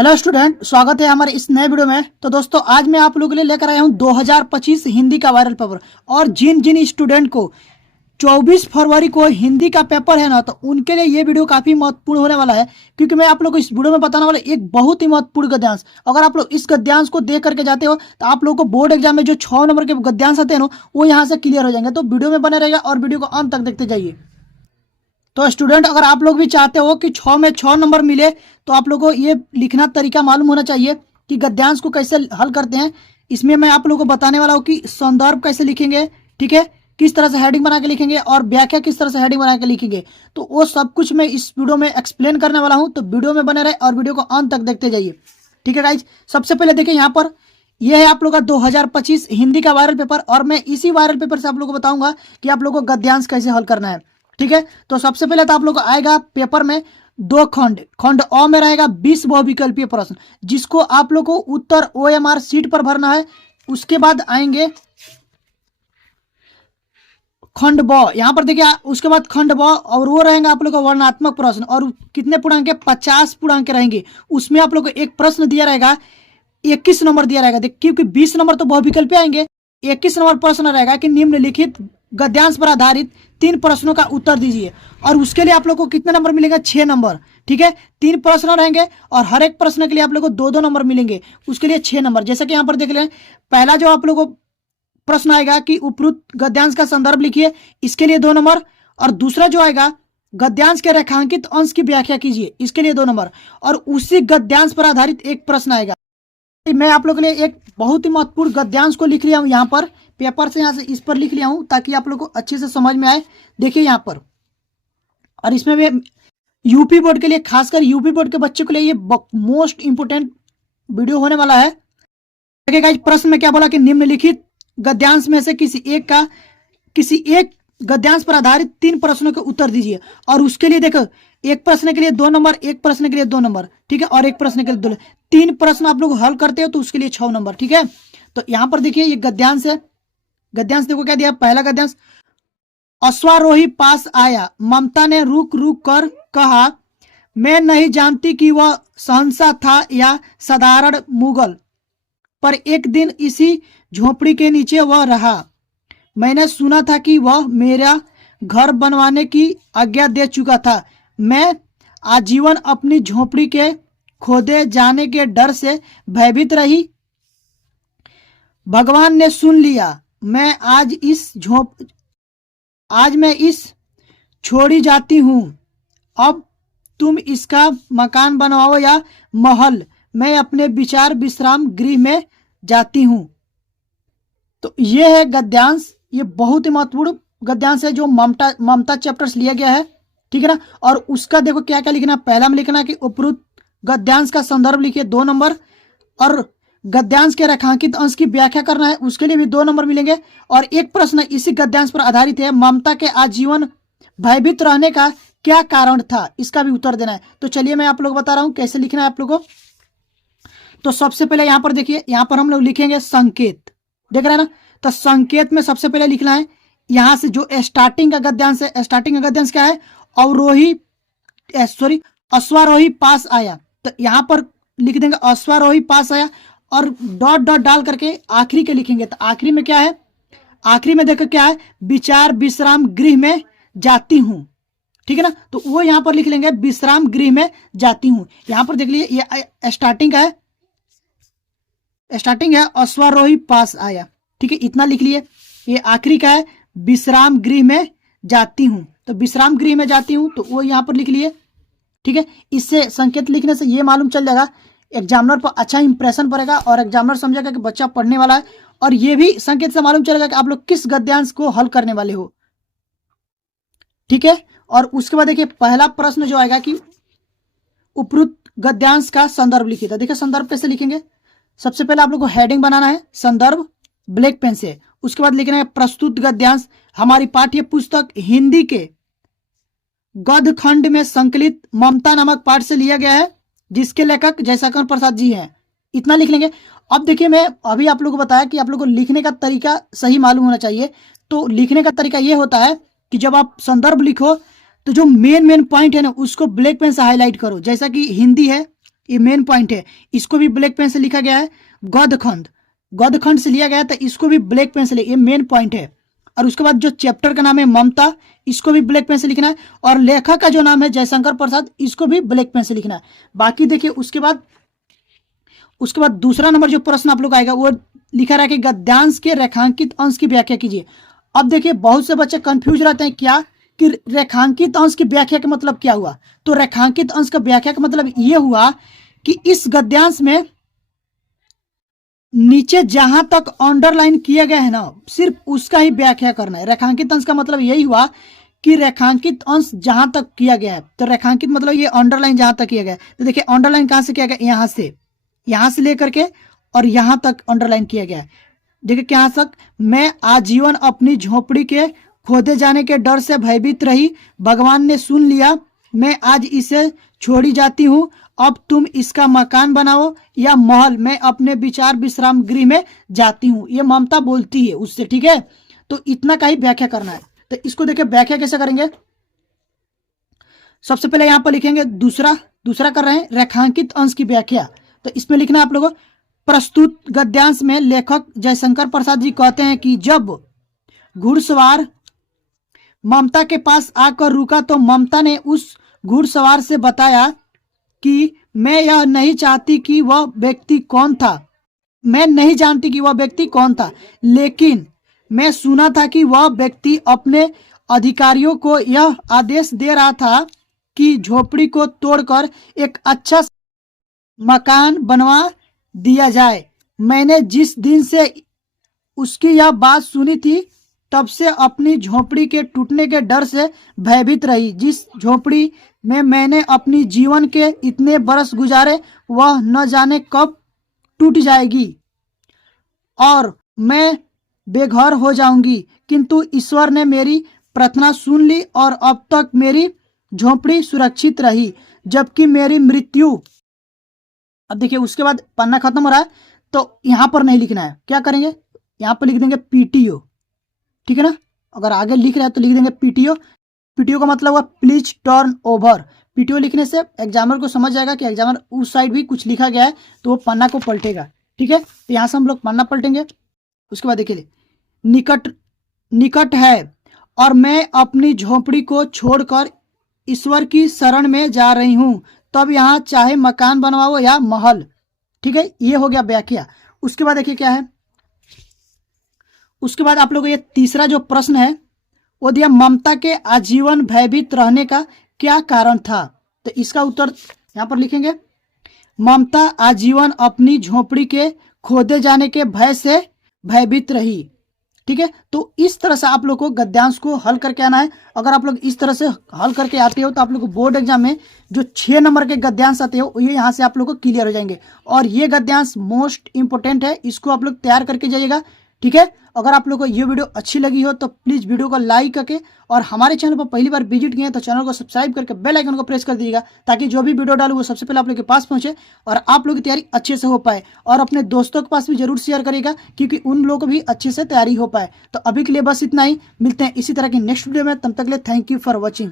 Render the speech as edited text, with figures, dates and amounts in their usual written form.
Hello student, स्वागत है हमारे इस नए वीडियो में। तो दोस्तों, आज मैं आप लोगों के लिए लेकर आया हूं 2025 हिंदी का वायरल पेपर। और जिन जिन स्टूडेंट को 24 फरवरी को हिंदी का पेपर है ना, तो उनके लिए ये वीडियो काफी महत्वपूर्ण होने वाला है, क्योंकि मैं आप लोग को इस वीडियो में बताने वाला एक बहुत ही महत्वपूर्ण गद्यांश। अगर आप लोग इस गद्यांश को देख करके जाते हो तो आप लोग को बोर्ड एग्जाम में जो 6 नंबर के गद्यांश आते हैं ना, वो यहाँ से क्लियर हो जाएंगे। तो वीडियो में बने रहेगा और वीडियो को अंत तक देखते जाइए। तो स्टूडेंट, अगर आप लोग भी चाहते हो कि 6 में 6 नंबर मिले, तो आप लोगों को ये लिखना तरीका मालूम होना चाहिए कि गद्यांश को कैसे हल करते हैं। इसमें मैं आप लोगों को बताने वाला हूँ कि संदर्भ कैसे लिखेंगे, ठीक है, किस तरह से हेडिंग बना के लिखेंगे और व्याख्या किस तरह से हेडिंग बना के लिखेंगे। तो वो सब कुछ मैं इस वीडियो में एक्सप्लेन करने वाला हूँ। तो वीडियो में बने रहे और वीडियो को अंत तक देखते जाइए, ठीक है गाइज। सबसे पहले देखिए, यहाँ पर यह है आप लोग का 2025 हिंदी का वायरल पेपर, और मैं इसी वायरल पेपर से आप लोगों को बताऊंगा कि आप लोगों को गद्यांश कैसे हल करना है, ठीक है। तो सबसे पहले तो आप लोग को आएगा पेपर में 2 खंड अ में रहेगा 20 बहुविकल्पीय प्रश्न, जिसको आप लोग को उत्तर OMR सीट पर भरना है। उसके बाद आएंगे खंड ब, यहाँ पर देखिए, उसके बाद खंड ब, और वो रहेगा आप लोग का वर्णनात्मक प्रश्न, और कितने पूर्णांक के 50 पूर्णांक रहेंगे। उसमें आप लोग को एक प्रश्न दिया रहेगा, 21 नंबर दिया रहेगा, क्योंकि 20 नंबर तो बहुविकल्पीय आएंगे। 21 नंबर प्रश्न रहेगा कि निम्नलिखित गद्यांश पर आधारित 3 प्रश्नों का उत्तर दीजिए, और उसके लिए आप लोग को कितने नंबर मिलेंगे? 6 नंबर, ठीक है। 3 प्रश्न रहेंगे और हर एक प्रश्न के लिए आप लोग को 2-2 नंबर मिलेंगे, उसके लिए 6 नंबर। जैसे कि यहाँ पर देख लें, पहला जो आप लोग को प्रश्न आएगा कि उपरोक्त गद्यांश का संदर्भ लिखिए, इसके लिए 2 नंबर। और दूसरा जो आएगा, गद्यांश के रेखांकित अंश की व्याख्या कीजिए, इसके लिए 2 नंबर। और उसी गद्यांश पर आधारित एक प्रश्न आएगा। मैं आप लोग के लिए एक बहुत ही महत्वपूर्ण गद्यांश को लिख लिया हूं, यहाँ पर पेपर से, यहाँ से इस पर लिख लिया हूं, ताकि आप लोग को अच्छे से समझ में आए। देखिए यहाँ पर, और इसमें भी यूपी बोर्ड के लिए, खासकर यूपी बोर्ड के बच्चों के लिए ये मोस्ट इंपोर्टेंट वीडियो होने वाला है। देखिए गाइस, प्रश्न में क्या बोला कि निम्नलिखित गद्यांश में से किसी एक गद्यांश पर आधारित 3 प्रश्नों के उत्तर दीजिए। और उसके लिए देखो, एक प्रश्न के लिए 2 नंबर, एक प्रश्न के लिए 2 नंबर, ठीक है, और एक प्रश्न के लिए 2। 3 प्रश्न आप लोग हल करते हो तो उसके लिए 6 नंबर, ठीक है। तो यहाँ पर देखिए, ये गद्यांश है। गद्यांश देखो क्या दिया, पहला गद्यांश, अश्वारोही पास आया, ममता ने रुक रुक कर कहा, मैं नहीं जानती कि वह शहंशाह था या साधारण मुगल, पर एक दिन इसी झोपड़ी के नीचे वह रहा। मैंने सुना था कि वह मेरा घर बनवाने की आज्ञा दे चुका था। मैं आजीवन अपनी झोपड़ी के खोदे जाने के डर से भयभीत रही। भगवान ने सुन लिया। आज मैं इस छोड़ी जाती हूँ। अब तुम इसका मकान बनवाओ या महल, मैं अपने विचार विश्राम गृह में जाती हूँ। तो ये है गद्यांश। ये बहुत ही महत्वपूर्ण गद्यांश है जो ममता चैप्टर से लिया गया है, ठीक है ना। और उसका देखो क्या क्या लिखना, पहला में लिखना कि उपरोक्त गद्यांश का संदर्भ लिखिए, 2 नंबर। और गद्यांश के रेखांकित अंश की व्याख्या करना है, उसके लिए भी 2 नंबर मिलेंगे। और एक प्रश्न इसी गद्यांश पर आधारित है, ममता के आजीवन भयभीत रहने का क्या कारण था, इसका भी उत्तर देना है। तो चलिए मैं आप लोग बता रहा हूं कैसे लिखना है आप लोगों को। तो सबसे पहले यहाँ पर देखिए, यहाँ पर हम लोग लिखेंगे संकेत, देख रहे हैं ना। तो संकेत में सबसे पहले लिखना है, यहां से जो स्टार्टिंग का गद्यांश है, स्टार्टिंग का गद्यांश क्या है, अश्वारोही पास आया। तो यहां पर लिख देंगे अश्वारोही पास आया, और डॉट डॉट डाल करके आखिरी के लिखेंगे। तो आखिरी में क्या है, आखिरी में देखो क्या है, विचार विश्राम गृह में जाती हूं, ठीक है ना। तो वो यहां पर लिख लेंगे, विश्राम गृह में जाती हूं। यहां पर देख लीजिए, ये स्टार्टिंग है, स्टार्टिंग है अश्वारोही पास आया, ठीक है, इतना लिख लिए। ये आखिरी का है, विश्राम गृह में जाती हूं। तो विश्राम गृह में जाती हूं, तो वो यहां पर लिख लिए, ठीक है। इससे संकेत लिखने से ये मालूम चल जाएगा, एग्जामिनर पर अच्छा इंप्रेशन पड़ेगा और एग्जामिनर समझेगा कि बच्चा पढ़ने वाला है। और ये भी संकेत से मालूम चलेगा कि आप लोग किस गद्यांश को हल करने वाले हो, ठीक है। और उसके बाद देखिए, पहला प्रश्न जो आएगा कि उपरोक्त गद्यांश का संदर्भ लिखिए। तो देखिए संदर्भ कैसे लिखेंगे, सबसे पहले आप लोग को हेडिंग बनाना है, संदर्भ, ब्लैक पेन से। उसके बाद लिखना है प्रस्तुत गद्यांश हमारी पाठ्य पुस्तक हिंदी के गद्य खंड में संकलित ममता नामक पाठ से लिया गया है, जिसके लेखक जयशंकर प्रसाद जी हैं। इतना लिख लेंगे। अब देखिए, मैं अभी आप लोगों को बताया कि आप लोगों को लिखने का तरीका सही मालूम होना चाहिए। तो लिखने का तरीका ये होता है कि जब आप संदर्भ लिखो, तो जो मेन पॉइंट है ना, उसको ब्लैक पेन से हाईलाइट करो। जैसा कि हिंदी है, ये मेन पॉइंट है। इसको भी ब्लैक पेन से लिखा गया है। गदखंड, गदखंड से लिया गया है, तो इसको भी ब्लैक पेन से ये मेन पॉइंट है। और उसके बाद जो चैप्टर का नाम है ममता, इसको भी ब्लैक पेन से लिखना है। और लेखक का जो नाम है जयशंकर प्रसाद, इसको भी ब्लैक पेन से लिखना है। बाकी देखिए उसके बाद दूसरा नंबर जो प्रश्न आप लोग आएगा वो लिखा रहा है कि गद्यांश के रेखांकित अंश की व्याख्या कीजिए। अब देखिए बहुत से बच्चे कंफ्यूज रहते हैं क्या कि रेखांकित अंश की व्याख्या का मतलब क्या हुआ। तो रेखांकित अंश का व्याख्या का मतलब ये हुआ कि इस गद्यांश में नीचे जहां तक अंडरलाइन किया गया है ना, सिर्फ उसका ही व्याख्या करना है। रेखांकित अंश का मतलब यही हुआ कि रेखांकित अंश जहां तक किया गया है। तो रेखांकित मतलब ये अंडरलाइन जहां तक किया गया है। तो देखिए अंडरलाइन कहां से किया गया, यहां से लेकर के और यहां तक अंडरलाइन किया गया है। देखिए क्या तक, मैं आजीवन अपनी झोपड़ी के खोदे जाने के डर से भयभीत रही, भगवान ने सुन लिया, मैं आज इसे छोड़ी जाती हूँ, अब तुम इसका मकान बनाओ या महल, मैं अपने विचार विश्राम गृह में जाती हूँ। ये ममता बोलती है उससे, ठीक है। तो इतना का ही व्याख्या करना है। तो इसको देखिए व्याख्या कैसे करेंगे। सबसे पहले यहां पर लिखेंगे दूसरा कर रहे हैं रेखांकित अंश की व्याख्या। तो इसमें लिखना है आप लोगों, प्रस्तुत गद्यांश में लेखक जयशंकर प्रसाद जी कहते हैं कि जब घुड़सवार ममता के पास आकर रुका तो ममता ने उस घुड़सवार से बताया कि मैं यह नहीं चाहती कि वह व्यक्ति कौन था, मैं नहीं जानती कि वह व्यक्ति कौन था, लेकिन मैं सुना था कि वह व्यक्ति अपने अधिकारियों को यह आदेश दे रहा था कि झोपड़ी को तोड़कर एक अच्छा मकान बनवा दिया जाए। मैंने जिस दिन से उसकी यह बात सुनी थी तब से अपनी झोपड़ी के टूटने के डर से भयभीत रही। जिस झोपड़ी में मैंने अपनी जीवन के इतने बरस गुजारे वह न जाने कब टूट जाएगी और मैं बेघर हो जाऊंगी, किंतु ईश्वर ने मेरी प्रार्थना सुन ली और अब तक मेरी झोपड़ी सुरक्षित रही, जबकि मेरी मृत्यु। अब देखिए उसके बाद पन्ना खत्म हो रहा है, तो यहां पर नहीं लिखना है। क्या करेंगे, यहां पर लिख देंगे पीटीओ, ठीक है ना। अगर आगे लिख रहे हैं तो लिख देंगे पीटीओ। पीटीओ का मतलब हुआ प्लीज टर्न ओवर। पीटीओ लिखने से एग्जामिनर को समझ जाएगा कि एग्जामिनर उस साइड भी कुछ लिखा गया है, तो वो पन्ना को पलटेगा, ठीक है। तो यहां से हम लोग पन्ना पलटेंगे। उसके बाद देखिए निकट है और मैं अपनी झोपड़ी को छोड़कर ईश्वर की शरण में जा रही हूं, तब यहाँ चाहे मकान बनवाओ या महल, ठीक है। ये हो गया व्याख्या। उसके बाद देखिए क्या है, उसके बाद आप लोगों को ये तीसरा जो प्रश्न है वो दिया, ममता के आजीवन भयभीत रहने का क्या कारण था। तो इसका उत्तर यहां पर लिखेंगे, ममता आजीवन अपनी झोपड़ी के खोदे जाने के भय से भयभीत रही, ठीक है। तो इस तरह से आप लोग को गद्यांश को हल करके आना है। अगर आप लोग इस तरह से हल करके आते हो तो आप लोग को बोर्ड एग्जाम में जो 6 नंबर के गद्यांश आते हो ये यहाँ से आप लोग को क्लियर हो जाएंगे। और ये गद्यांश मोस्ट इंपोर्टेंट है, इसको आप लोग तैयार करके जाइएगा, ठीक है। अगर आप लोग को ये वीडियो अच्छी लगी हो तो प्लीज वीडियो को लाइक करके, और हमारे चैनल पर पहली बार विजिट किए तो चैनल को सब्सक्राइब करके बेल आइकन को प्रेस कर दीजिएगा, ताकि जो भी वीडियो डालूं वो सबसे पहले आप लोग के पास पहुंचे और आप लोग की तैयारी अच्छे से हो पाए। और अपने दोस्तों के पास भी जरूर शेयर करिएगा, क्योंकि उन लोगों को भी अच्छे से तैयारी हो पाए। तो अभी के लिए बस इतना ही, मिलते हैं इसी तरह की नेक्स्ट वीडियो में, तब तक के लिए थैंक यू फॉर वॉचिंग।